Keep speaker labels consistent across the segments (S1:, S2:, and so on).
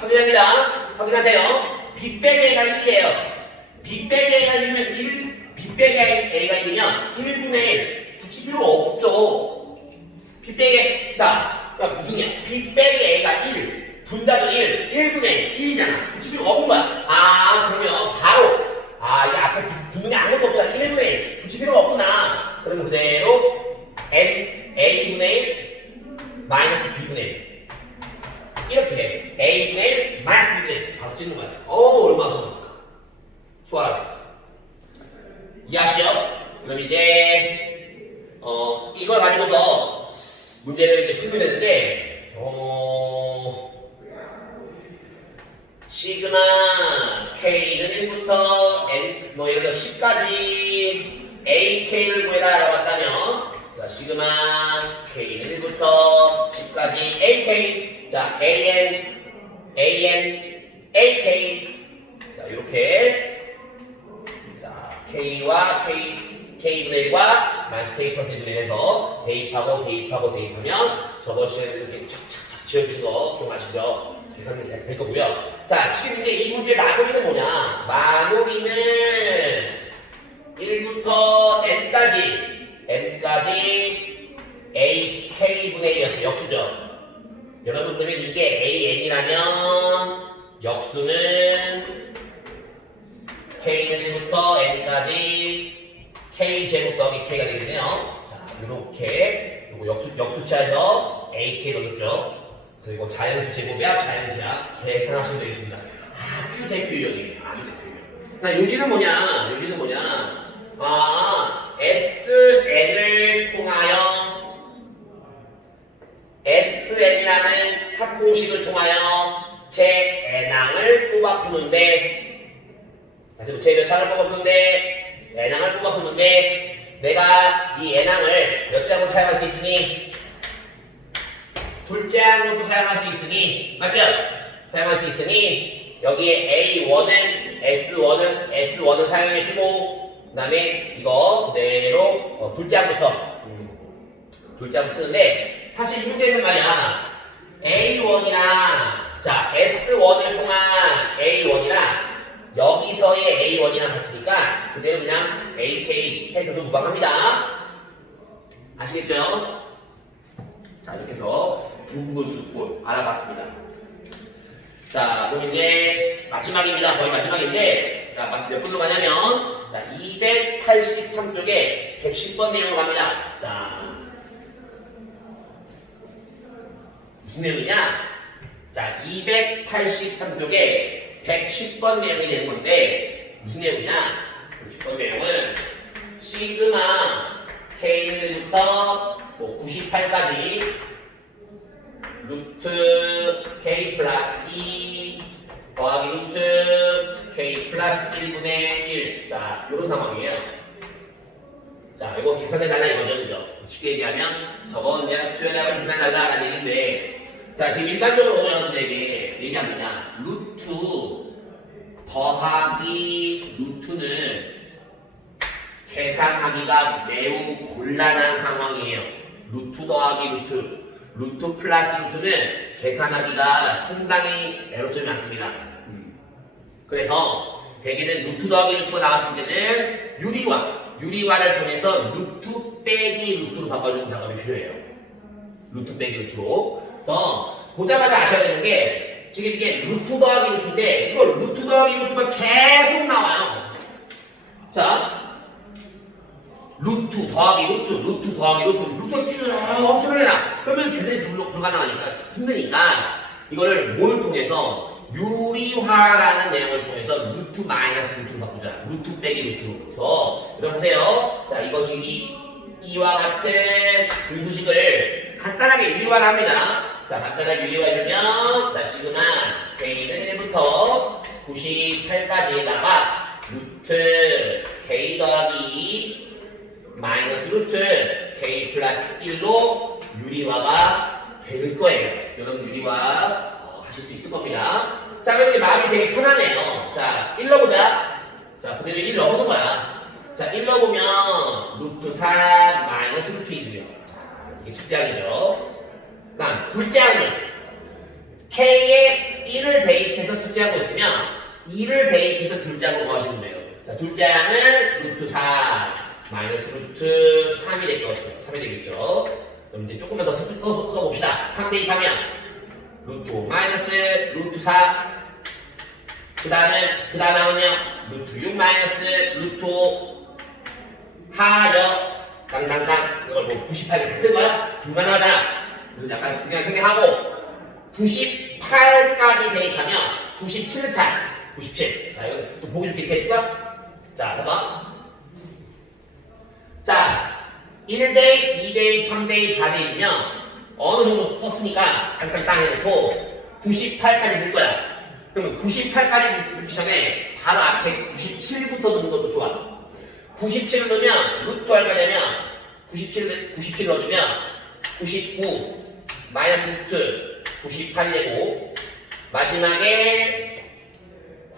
S1: 확인합니다. 확인하세요. 빅뱅 A가 1이에요. 빅뱅 A가 1이면 1, 빅뱅 A가 1이면 1분의 1 붙일 필요 없죠. 빅뱅 A, 자, 무슨 얘기야? 빅뱅 A가 1, 분자도 1, 1분의 1이잖아. 붙일 필요 없는 거야. 아, 그러면 바로, 아, 이게 앞에 부- 분명히 아무것도 없구나. 1분의 1, 붙일 필요 없구나. 그러면 그대로 N, A분의 1, 마이너스 B분의 1. 이렇게 A분의 1 마이너스 B분의 1 바로 찍는 거야. 어 얼마나 좋을까? 수월하죠? 이해하시죠? 그럼 이제 어 이걸 가지고서 문제를 이제 풀게 되는데 어 K는 1부터 N 뭐 예를 들어 10까지 AK를 구해라라고 한다면 자 시그마 K는 1부터 10까지 AK 자 AN AN AK 자 이렇게 자 K와 K K분의 1과 마이너스 K 1분의 1에서 대입하고 대입하면 대입하면 시간에 이렇게 착착착 지어진 거 기억나시죠? 계산이 될- 될 거고요. 자, 지금 이제 이 문제 마무리는 뭐냐? 마무리는 1부터 n까지 n까지 a k분의 1이었어요. 역수죠. 여러분 그러면 이게 a n이라면 역수는 k는 1부터 n까지 k 제곱 더하기 k가 되겠네요. 자, 이렇게 이거 역수 역수치에서 ak 넣었죠. 이거 자연수 제곱이야, 자연수야 계산하시면 되겠습니다. 아주 대표 유형이에요. 아주 대표 유형. 나 요지는 뭐냐? 요지는 뭐냐? 아, SN을 통하여 SN이라는 합공식을 통하여 제 N항을 뽑아 푸는데 다시 제 몇 항을 뽑아 푸는데 N항을 뽑아 푸는데 내가 이 N항을 몇 장으로 사용할 수 있으니 둘째 항으로도 사용할 수 있으니 맞죠? 사용할 수 있으니 여기에 A1은 S1은 S1을 사용해주고 그 다음에 이거 그대로 어, 둘째 항부터 음, 둘째 항 쓰는데 사실 이 문제는 말이야 A1이랑 자 S1을 통한 A1이랑 여기서의 A1이랑 같으니까 그대로 그냥 AK 해줘도 무방합니다 아시겠죠? 자 이렇게 해서 분분수꼴 알아봤습니다. 자 그럼 이제 마지막입니다. 거의 마지막인데 자 몇 분로 가냐면 자 283쪽에 110번 내용으로 갑니다. 자 무슨 내용이냐? 자 283쪽에 110번 내용이 되는 건데 무슨 내용이냐? 110번 내용은 시그마 K부터 뭐 98까지 루트 K 플러스 2 더하기 루트 K 플러스 1분의 1. 자, 요런 상황이에요. 자, 이거 계산해달라 이거죠, 그죠? 쉽게 얘기하면 저건 그냥 수연합을 계산해달라라는 얘기인데 자, 지금 일반적으로 여러분들에게 얘기합니다. 루트 더하기 루트는 계산하기가 매우 곤란한 상황이에요. 루트 더하기 루트, 루트 플러스 루트는 계산하기가 상당히 에러점이 많습니다. 음. 그래서 대개는 루트 더하기 루트가 나왔을 때는 유리화, 유리화를 통해서 루트 빼기 루트로 바꿔주는 작업이 필요해요. 루트 빼기 루트로. 그래서 보자마자 아셔야 되는 게 지금 이게 루트 더하기 루트인데 이걸 루트 더하기 루트가 계속 나와요. 자, 루트 더하기 루트, 루트 더하기 루트, 루트를 쭉 엄청나게 그러면 계산이 불, 불가능하니까 힘드니까 이거를 뭘 통해서 유리화라는 내용을 통해서 루트 마이너스 루트로 바꾸자. 루트 빼기 루트로. 그래서 여러분 보세요. 자, 이거 지금 이, 이와 같은 분수식을 간단하게 유리화를 합니다. 자, 간단하게 유리화해 주면 자, 시그마 K는 1부터 98까지에다가 루트 K 더하기 마이너스 루트 k 플러스 1로 유리화가 될 거예요. 여러분 유리화 어, 하실 수 있을 겁니다. 자, 그럼 이제 마음이 되게 편하네요. 자, 1 넣어보자. 자, 그대로 1 넣어보는 거야. 자, 1 넣어보면 루트 3 마이너스 루트 1이요. 자, 이게 첫째 항이죠. 그다음 둘째 항은 k의 1을 대입해서 첫째 하고 있으면 2를 대입해서 둘째 하고 뭐 하시면 돼요? 자, 둘째 항은 루트 4 마이너스 루트 3이 될 것 같아요. 3이 되겠죠? 그럼 이제 조금만 더 써, 써, 써봅시다. 3 대입하면 루트 5 마이너스 루트 4. 그 다음에, 그 다음에는요, 루트 6 마이너스 루트 5. 하죠. 땅땅땅. 이걸 뭐 98을 쓴 거야? 불가능하잖아. 그래서 약간 그냥 생각하고, 98까지 대입하면 97을 차. 97. 자, 이거 또 보기 좋게 이렇게 해줄까? 자, 봐봐. 자, 1대, 2대, 3대, 4대이면 어느 정도 컸으니까 땅땅땅 해놓고 98까지 넣을 거야. 그러면 98까지 넣기 전에 바로 앞에 97부터 넣는 것도 좋아. 97을 넣으면 루트 얼마 되면 97, 97 넣어주면 99 마이너스 루트 98이 되고 마지막에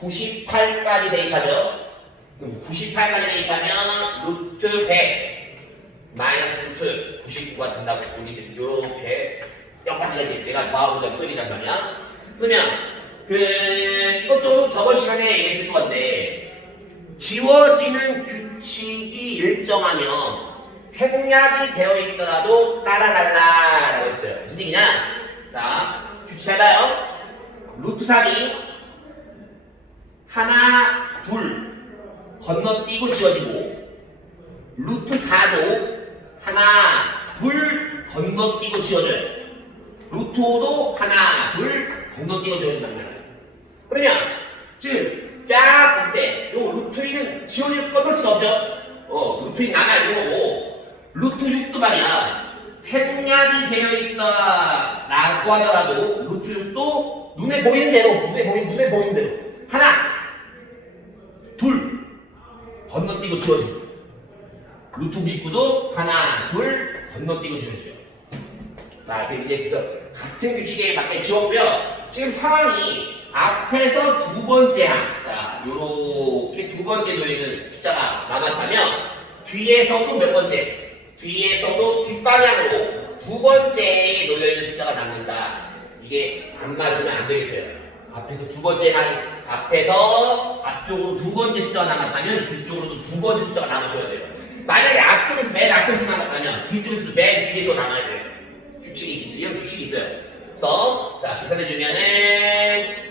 S1: 98까지 대입하죠. 그럼 98까지 대입하면 루트 100 마이너스 루트 99가 된다고 우리 이렇게 여기까지가 이제 내가 더하고자 수익이란 말이야. 그러면 그 이것도 저번 시간에 얘기했을 건데 지워지는 규칙이 일정하면 생략이 되어 있더라도 따라달라라고 했어요. 무슨 얘기냐? 자, 규칙 잘 봐요. 루트 3이 하나, 둘 건너뛰고 지워지고 루트 4도 하나, 둘 건너뛰고 지워져요. 루트 5도 하나, 둘 건너뛰고 지워진단 말이에요. 그러면 지금 쫙 봤을 때요 루트 2는 지워질 건너뛰가 없죠? 어, 루트 2 남아 있는 거고 루트 6도 말이야 생략이 되어 있다라고 하더라도 루트 6도 눈에 보이는 대로 눈에 보이는 눈에 보이는 대로 하나 둘 건너뛰고 지워지고 루트 99도 하나 둘 건너뛰고 지워져요 자 그럼 이제 그래서 같은 규칙에 맞게 지웠고요 지금 상황이 앞에서 두 번째 항, 자, 요렇게 두 번째 놓여있는 숫자가 남았다면 뒤에서도 몇 번째? 뒤에서도 뒷방향으로 두 번째에 놓여있는 숫자가 남는다. 이게 안 맞으면 안 되겠어요. 앞에서 두 번째 항, 앞에서 앞쪽으로 두 번째 숫자가 남았다면 뒤쪽으로도 두 번째 숫자가 남아줘야 돼요. 만약에 앞쪽에서 맨 앞에서 남았다면 뒤쪽에서도 맨 뒤에서 남아야 돼요. 규칙이 있습니다. 이런 규칙이 있어요. 그래서 자 계산해주면은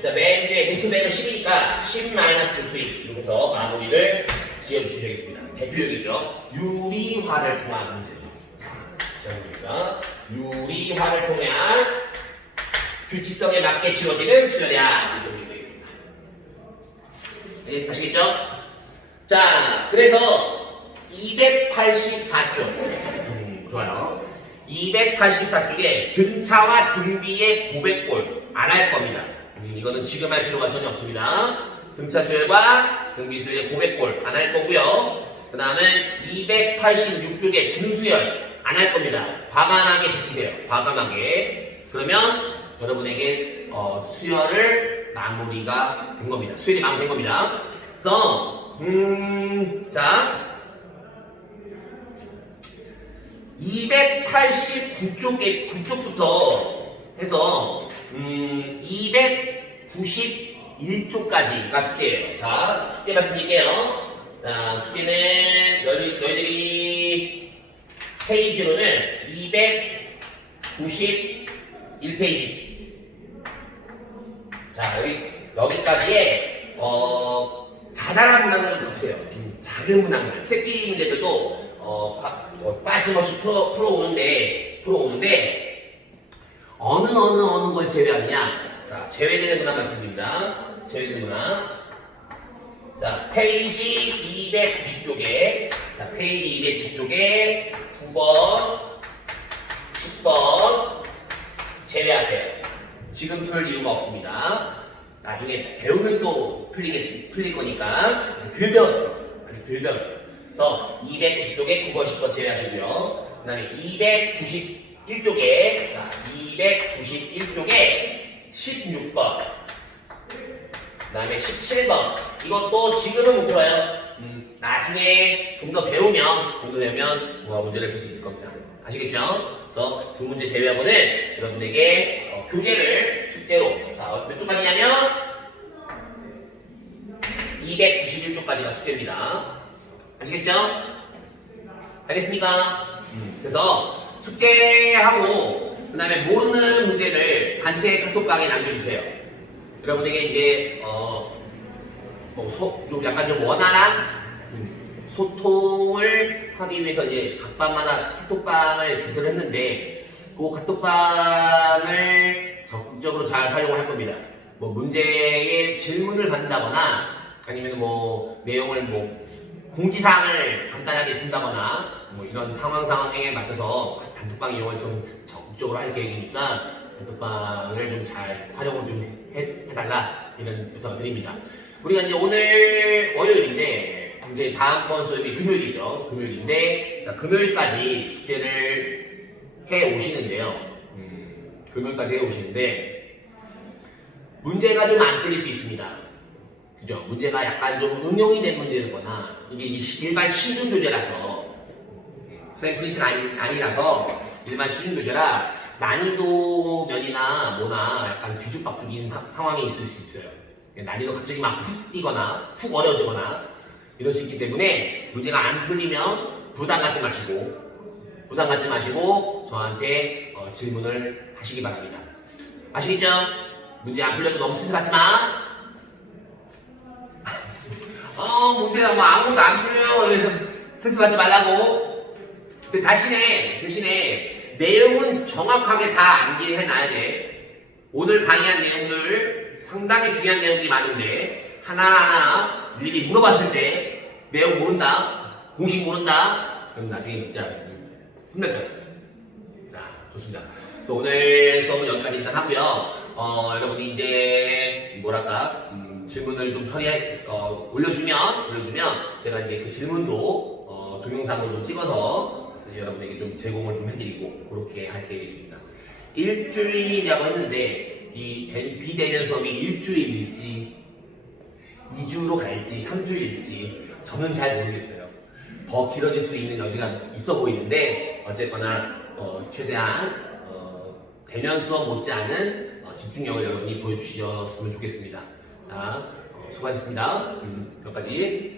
S1: 자, 맨 뒤에 루트 100은 10이니까 10 마이너스 루트 2 이렇게 해서 마무리를 지어주시면 되겠습니다. 대표적이죠. 유리화를 통한 문제죠. 자, 그러니까 유리화를 통한 규칙성에 맞게 지워지는 수열이야 이렇게 보시면 되겠습니다. 아시겠죠? 자, 그래서 284쪽 음, 좋아요. 284쪽에 등차와 등비의 고백골 안 할 겁니다. 음, 이거는 지금 할 필요가 전혀 없습니다. 등차 수열과 등비 수열의 고백골 안 할 거고요. 그 다음에 286쪽에 분수열 안 할 겁니다. 과감하게 지키세요. 과감하게. 그러면 여러분에게 어, 수열을 마무리가 된 겁니다. 수열이 마무리된 겁니다. 그래서 음, 자 289쪽에 9쪽부터 해서 음, 291쪽까지가 숙제예요. 자, 숙제 말씀드릴게요. 자, 숙제는 너희, 너희들이 페이지로는 291페이지. 자, 여기 여기까지에 어, 자잘한 문항을 다 푸세요. 음, 작은 문항들, 새끼 문제들도 어, 과- 어, 빠짐없이 풀어, 풀어오는데, 풀어오는데, 어느, 어느, 어느 걸 제외하느냐? 자, 제외되는 문항 말씀드립니다. 제외되는 문항. 자, 페이지 290쪽에, 자, 페이지 290쪽에 9번, 10번 제외하세요. 지금 풀 이유가 없습니다. 나중에 배우면 또 풀리겠, 풀릴 거니까 아직 덜 배웠어. 아직 덜 배웠어. 그래서 290쪽에 9번, 10번 제외하시고요. 그 다음에 291쪽에, 자, 291쪽에 16번. 그 다음에 17번. 이것도 지금은 못 풀어요. 음, 나중에 좀 더 배우면, 좀더 배우면 뭐 문제를 풀 수 있을 겁니다. 아시겠죠? 그래서 두 문제 제외하고는 여러분에게 어, 교재를 숙제로. 자, 몇 쪽까지냐면 291쪽까지가 숙제입니다. 아시겠죠? 알겠습니까? 그래서 숙제하고 그 다음에 모르는 문제를 단체 카톡방에 남겨주세요. 여러분에게 이제 어, 뭐 소, 좀 약간 좀 원활한 음, 소통을 하기 위해서 이제 각 반마다 카톡방을 개설을 했는데 그 카톡방을 적극적으로 잘 활용을 할 겁니다. 뭐 문제에 질문을 받는다거나 아니면 뭐 내용을 뭐 공지사항을 간단하게 준다거나 뭐 이런 상황 상황에 맞춰서 단톡방 이용을 좀 적극적으로 할 계획이니까 단톡방을 좀 잘 활용을 좀 해, 해달라 이런 부탁을 드립니다. 우리가 이제 오늘 월요일인데 이제 다음번 수업이 금요일이죠. 금요일인데 자, 금요일까지 숙제를 해 오시는데요. 음, 금요일까지 해 오시는데 문제가 좀 안 풀릴 수 있습니다. 그죠? 문제가 약간 좀 응용이 된 문제거나 이게 일반 시중 교재라서 선생님 프린트가 아니, 아니라서 일반 시중 교재라 난이도 면이나 뭐나 약간 뒤죽박죽인 사- 상황이 있을 수 있어요. 난이도 갑자기 막 훅 뛰거나 훅 어려워지거나 이럴 수 있기 때문에 문제가 안 풀리면 부담 갖지 마시고 부담 갖지 마시고 저한테 어, 질문을 하시기 바랍니다. 아시겠죠? 문제 안 풀려도 너무 스트레스 받지 마. 어, 문제가 뭐 아무것도 안 풀려. 그래서 스트레스 받지 말라고. 근데 대신에, 대신에 내용은 정확하게 다 암기해 놔야 돼. 오늘 강의한 내용들 상당히 중요한 내용들이 많은데 하나하나 미리 물어봤을 때 내용 모른다, 공식 모른다, 그럼 나중에 진짜 혼났죠. 자, 좋습니다. 그래서 오늘 수업은 여기까지 일단 하고요. 어, 여러분이 이제 뭐랄까 음, 질문을 좀 처리해 어, 올려주면 올려주면 제가 이제 그 질문도 어, 동영상으로 좀 찍어서 여러분에게 좀 제공을 좀 해드리고 그렇게 할 계획이 있습니다. 일주일이라고 했는데 이 대- 비대면 수업이 일주일일지 2주로 갈지 3주일지 저는 잘 모르겠어요. 더 길어질 수 있는 여지가 있어 보이는데 어쨌거나 어, 최대한 어, 대면 수업 못지않은 어, 집중력을 여러분이 보여주셨으면 좋겠습니다. 자, 어, 수고하셨습니다. 음, 여기까지.